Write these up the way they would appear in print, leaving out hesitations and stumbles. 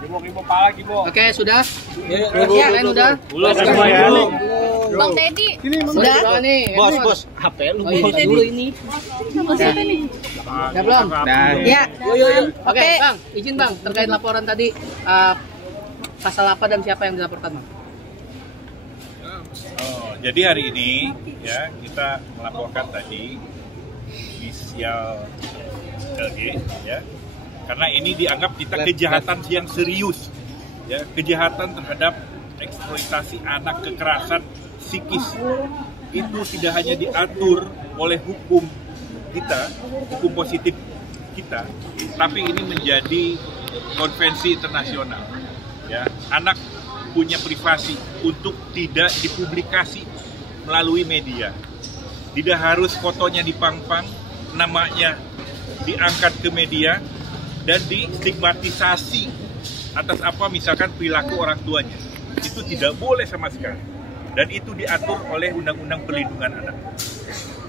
Oke, sudah. Ya, kan udah. Belum semua ya. Bang Teddy. Sudah nih. Bos, HP lu dulu ini. Ya belum? Ya. Oke, Bang, izin Bang terkait laporan tadi pasal apa dan siapa yang dilaporkan, Bang? Jadi hari ini ya kita melaporkan tadi inisial LG ya. Karena ini dianggap kita kejahatan yang serius, ya, kejahatan terhadap eksploitasi anak, kekerasan psikis. Itu tidak hanya diatur oleh hukum kita, hukum positif kita, tapi ini menjadi konvensi internasional. Ya, anak punya privasi untuk tidak dipublikasi melalui media. Tidak harus fotonya dipang-pang, namanya diangkat ke media, dan distigmatisasi atas apa misalkan perilaku orang tuanya. Itu tidak boleh sama sekali. Dan itu diatur oleh Undang-Undang Perlindungan Anak.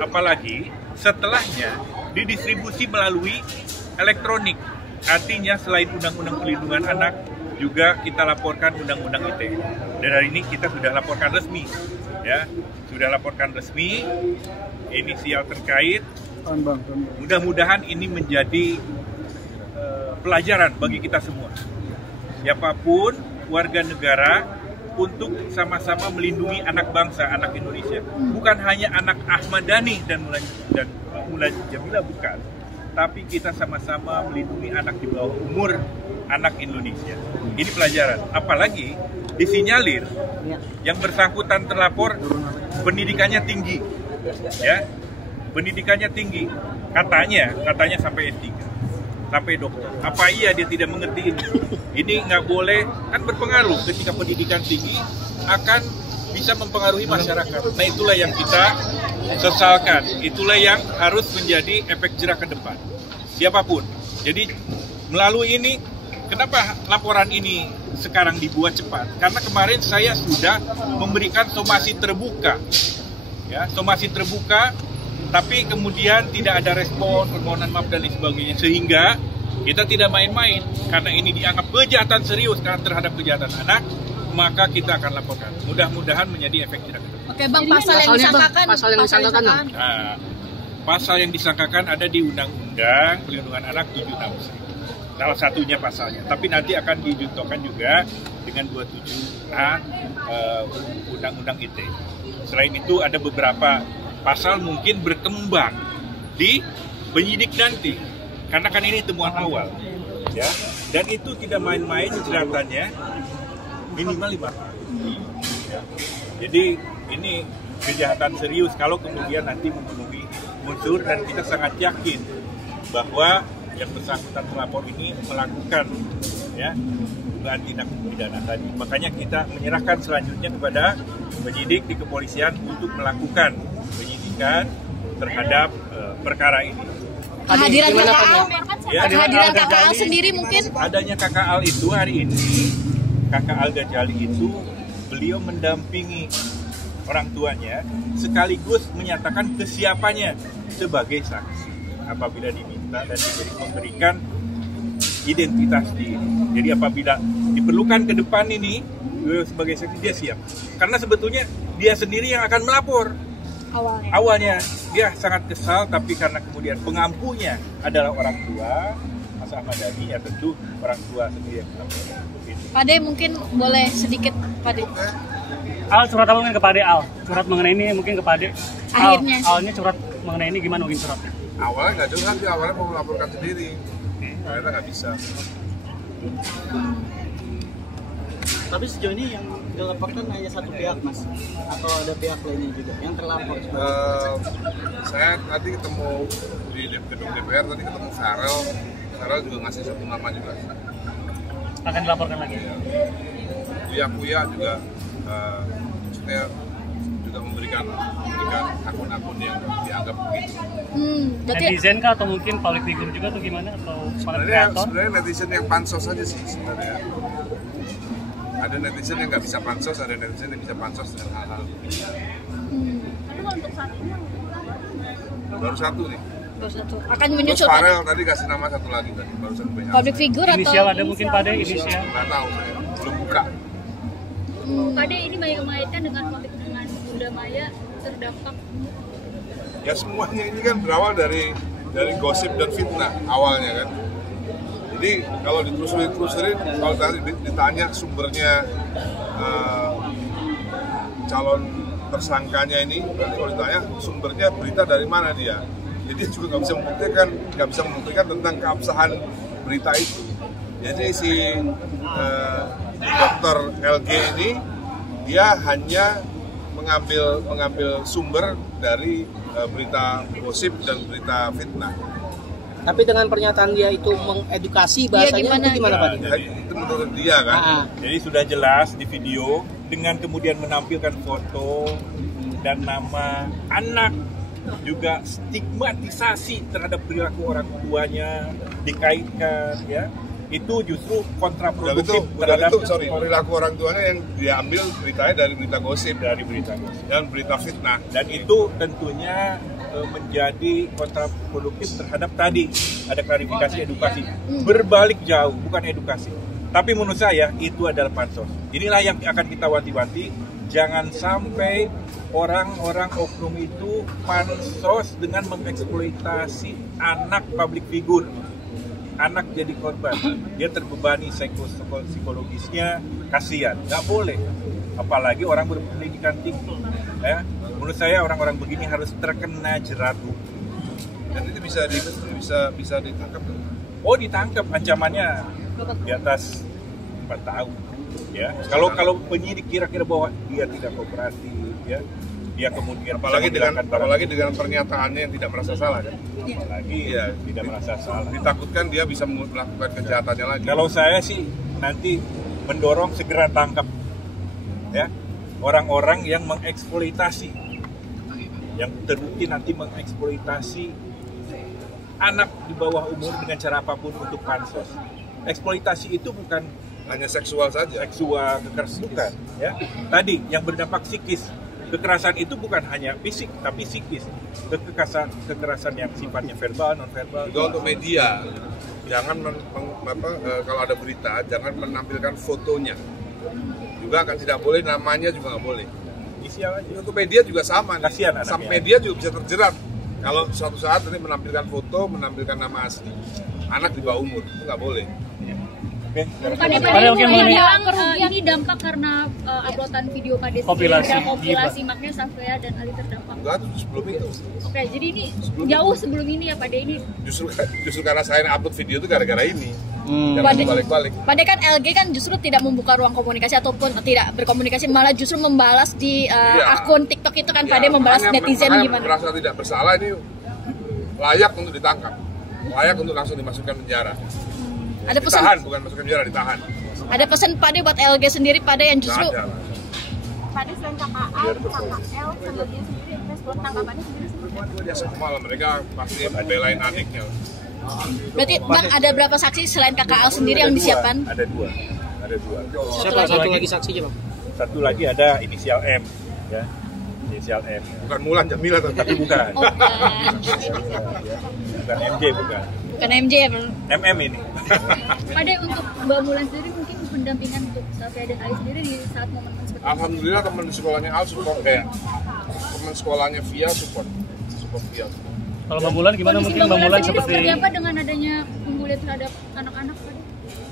Apalagi setelahnya didistribusi melalui elektronik. Artinya selain Undang-Undang Perlindungan Anak, juga kita laporkan Undang-Undang ITE. Dan hari ini kita sudah laporkan resmi. Ya, sudah laporkan resmi, inisial terkait. Mudah-mudahan ini menjadi pelajaran bagi kita semua. Siapapun warga negara untuk sama-sama melindungi anak bangsa, anak Indonesia. Bukan hanya anak Ahmad Dhani dan Mulan Jamila, bukan. Tapi kita sama-sama melindungi anak di bawah umur anak Indonesia. Ini pelajaran. Apalagi disinyalir yang bersangkutan terlapor pendidikannya tinggi. Ya. Pendidikannya tinggi. Katanya sampai S3. Sampai dokter. Apa iya dia tidak mengerti ini? Ini nggak boleh, kan berpengaruh ketika pendidikan tinggi akan bisa mempengaruhi masyarakat. Nah itulah yang kita sesalkan, itulah yang harus menjadi efek jerah ke depan. Siapapun. Jadi melalui ini, kenapa laporan ini sekarang dibuat cepat? Karena kemarin saya sudah memberikan somasi terbuka. Ya, somasi terbuka, tapi kemudian tidak ada respon, permohonan maaf dan lain sebagainya, sehingga kita tidak main-main karena ini dianggap kejahatan serius karena terhadap kejahatan anak, maka kita akan laporkan. Mudah-mudahan menjadi efek jerah. Oke Bang, pasal yang disangkakan. Nah, pasal yang disangkakan ada di Undang-Undang Perlindungan Anak 761. Salah satunya pasalnya, tapi nanti akan dijuntokan juga dengan 27A Undang-Undang ITE. Selain itu ada beberapa pasal mungkin berkembang di penyidik nanti, karena kan ini temuan awal, ya. Dan itu tidak main-main jeratannya, minimal 5 tahun. Ya. Jadi ini kejahatan serius kalau kemudian nanti memenuhi unsur, dan kita sangat yakin bahwa yang bersangkutan pelapor ini melakukan ya dugaan tindak pidana tadi. Makanya kita menyerahkan selanjutnya kepada penyidik di kepolisian untuk melakukan penyidikan terhadap perkara ini. Kehadiran KKAL, kehadiran KKAL sendiri mungkin? Adanya KKAL itu hari ini, KKAL Gajali itu beliau mendampingi orang tuanya sekaligus menyatakan kesiapannya sebagai saksi apabila diminta dan memberikan identitas diri. Jadi apabila diperlukan ke depan ini sebagai saksi, dia siap. Karena sebetulnya dia sendiri yang akan melapor. Awalnya dia sangat kesal, tapi karena kemudian pengampunya adalah orang tua Mas Ahmad Dhani, ya tentu orang tua sendiri yang melapor. Pak De, mungkin boleh sedikit Pak De. Al, surat apa mungkin ke Pak De, Al? Surat mengenai ini mungkin ke Pak De. Akhirnya Alnya surat mengenai ini gimana mungkin suratnya? Awalnya nggak jelas, awalnya mau melaporkan sendiri. Ternyata nggak bisa. Tapi sejauh ini yang dilaporkan hanya satu pihak, Mas? Atau ada pihak lainnya juga yang terlapor? Saya tadi ketemu di gedung DPR, tadi ketemu Farel. Farel juga ngasih satu nama juga. Akan dilaporkan lagi? Buya juga maksudnya juga memberikan akun-akun yang dianggap begitu. Netizen kah atau mungkin public figure juga tuh gimana? Atau sebenarnya netizen yang pansos aja sih sebenarnya. Ada netizen yang nggak bisa pansos, ada netizen yang bisa pansos dengan hal-hal begini. Baru satu nih. Akan Terus menyusul Farel tadi kasih nama satu lagi tadi, barusan banyak. public figure atau Inisial ada mungkin Pak De, inisial. Nggak tahu saya, belum buka. Pak De ini mengaitkan dengan konflik dengan Bunda Maya terdampak. Ya semuanya ini kan berawal dari gosip dan fitnah awalnya kan. Jadi kalau ditelusurin, kalau tadi ditanya sumbernya calon tersangkanya ini, nanti kalau ditanya sumbernya berita dari mana dia, jadi dia juga nggak bisa membuktikan tentang keabsahan berita itu. Jadi si Dr. LG ini dia hanya mengambil sumber dari berita gosip dan berita fitnah. Tapi dengan pernyataan dia itu mengedukasi bahasanya itu gimana Pak? Itu menurut dia kan. Jadi sudah jelas di video dengan kemudian menampilkan foto dan nama anak, juga stigmatisasi terhadap perilaku orang tuanya dikaitkan, ya itu justru kontraproduktif terhadap perilaku orang tuanya yang diambil beritanya dari berita gosip, dan berita fitnah, dan itu tentunya menjadi kontraproduktif terhadap tadi ada klarifikasi edukasi berbalik jauh, bukan edukasi. Tapi menurut saya itu adalah pansos. Inilah yang akan kita wanti-wanti, jangan sampai orang-orang oknum itu pansos dengan mengeksploitasi anak public figure. Anak jadi korban, dia terbebani psikologisnya, kasihan, nggak boleh. Apalagi orang berpendidikan tinggi, ya. Menurut saya orang-orang begini harus terkena jerat hukum. Dan itu bisa ditangkap. Oh, ditangkap, ancamannya di atas 4 tahun. Ya, kalau penyidik kira-kira bahwa dia tidak kooperatif, ya, dia kemudian apalagi dengan pernyataannya yang tidak merasa salah kan. Apalagi ya tidak merasa salah. Ditakutkan dia bisa melakukan kejahatannya lagi. Kalau saya sih nanti mendorong segera tangkap, ya, orang-orang yang mengeksploitasi, yang terbukti nanti mengeksploitasi anak di bawah umur dengan cara apapun untuk pansos. Eksploitasi itu bukan hanya seksual saja. Seksual, kekerasan, ya. Tadi yang berdampak psikis. Kekerasan itu bukan hanya fisik, tapi psikis. Kekerasan yang sifatnya verbal, non-verbal. Juga untuk media, jangan kalau ada berita, jangan menampilkan fotonya. Juga kan tidak boleh, namanya juga nggak boleh. Inisial aja. Untuk media juga sama. Kasihan anaknya. Sampai media juga bisa terjerat. Kalau suatu saat nanti menampilkan foto, menampilkan nama asli. Anak di bawah umur, itu nggak boleh. Ini dampak karena uploadan video KD kompilasi maknya Safea dan Ali terdampak. Enggak, sebelum itu. Oke, jadi ini jauh sebelum ini ya Pak De ini. Justru karena saya upload video itu gara-gara ini. Jangan balik-balik. Pada kan LG kan justru tidak membuka ruang komunikasi ataupun tidak berkomunikasi, malah justru membalas di akun TikTok itu kan Pak De membalas netizen gimana? Merasa tidak bersalah ini layak untuk ditangkap, layak untuk langsung dimasukkan penjara. Ada pesan, ditahan, bukan masukkan penjara, ditahan. Ada pesan Pak De buat LG sendiri Pak De yang justru Pak De selain KKL, KKL sama dia sendiri respon tanggapannya sendiri. Ya semua lah, mereka pasti belain adiknya. Berarti Bang ada berapa saksi selain KKL sendiri yang disiapkan? Ada dua. Satu lagi saksinya Bang? Satu lagi ada inisial M, ya. Inisial M. Bukan Mulan Jamila tapi bukan. Bukan MJ, bukan. Bukan MJ ya Bang? MM ini. Pak De untuk Mbak Mulan sendiri mungkin pendampingan untuk Safea dan Ali sendiri di saat momen-momen seperti ini. Alhamdulillah teman sekolahnya Al support, teman sekolahnya Via support Via. Kalau Mbak Mulan gimana? Kondisi Mungkin Mbak Mulan seperti apa dengan adanya pembulian terhadap anak-anak Pak De?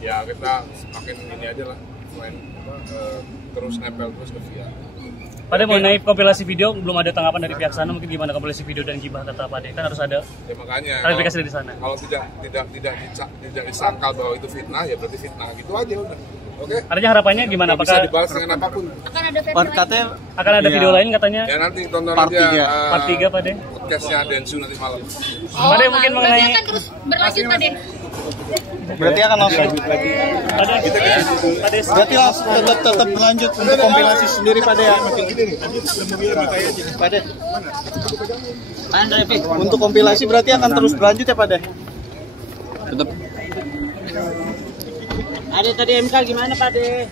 Ya kita semakin ini aja lah, terus nempel terus ke Via. Pada mengenai kompilasi video belum ada tanggapan dari pihak sana, mungkin gimana kompilasi video dan gibah kata Pak De, kan harus ada ya, makanya klarifikasi dari sana. Kalau tidak disangkal bahwa itu fitnah, ya berarti fitnah, gitu aja udah. Oke. Artinya harapannya gimana? Apakah bisa dibalas dengan apapun? Akan ada versi lain? Akan ada video lain katanya. Ya nanti tonton aja part 3 Pak De. Podcastnya Densu nanti malam. Pak De mungkin mengenai berarti akan terus berlanjut Pak De. Berarti akan langsung berarti tetap berlanjut untuk kompilasi sendiri Pak De ya. Pak De. Untuk kompilasi berarti akan terus berlanjut ya Pak De. Tetap. Ada tadi MK gimana Pak De?